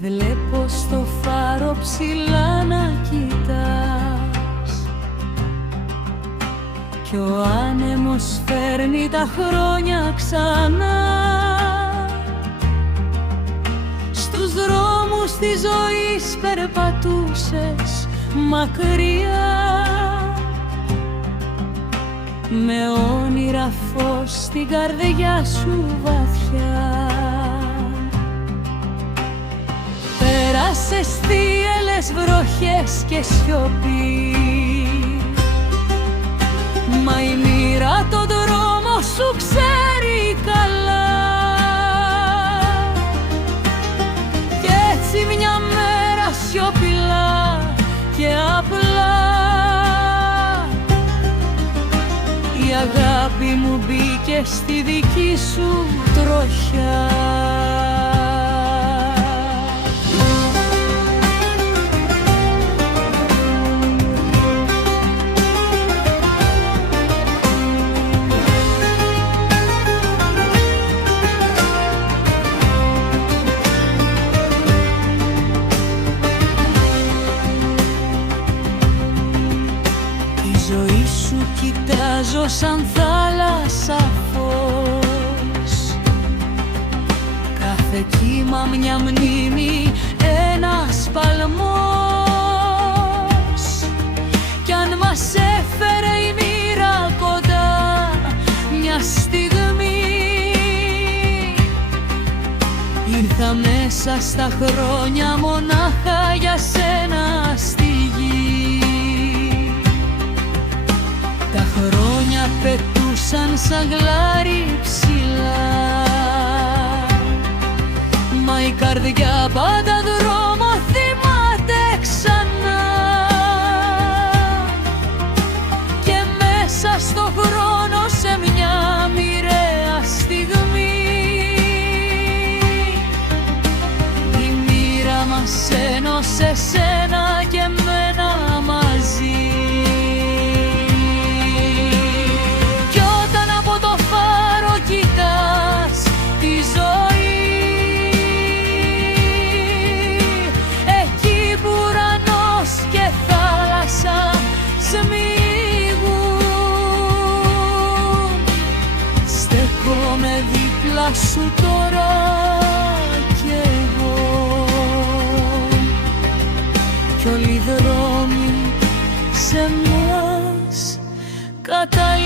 βλέπω στο φάρο ψηλά να κοιτάς κι ο άνεμος φέρνει τα χρόνια ξανά. Στους δρόμους της ζωής περπατούσες μακριά, με όνειρα φως στην καρδιά σου βαθιά. Πέρασες θύελλες βροχές και σιωπή, μα η μοίρα τον δρόμο σου ξέρει καλά. Κι έτσι μια μέρα σιωπηλά και απλά η αγάπη μου μπήκε στη δική σου τροχιά. Κοιτάζω σαν θάλασσα φως, κάθε κύμα μια μνήμη, ένας παλμός. Κι αν μας έφερε η μοίρα κοντά μια στιγμή, ήρθα μέσα στα χρόνια μονάχα για σένα στη γη. Τα χρόνια πετούσαν σαν γλάρι ψηλά, μα η καρδιά πάντα δρόμο θυμάται ξανά. Και μέσα στο χρόνο σε μια μοιραία στιγμή η μοίρα μας ένωσε σένα και εμένα μαζί. Σου τώρα κι εγώ, κι όλοι οι δρόμοι σε μας καταλήγουν.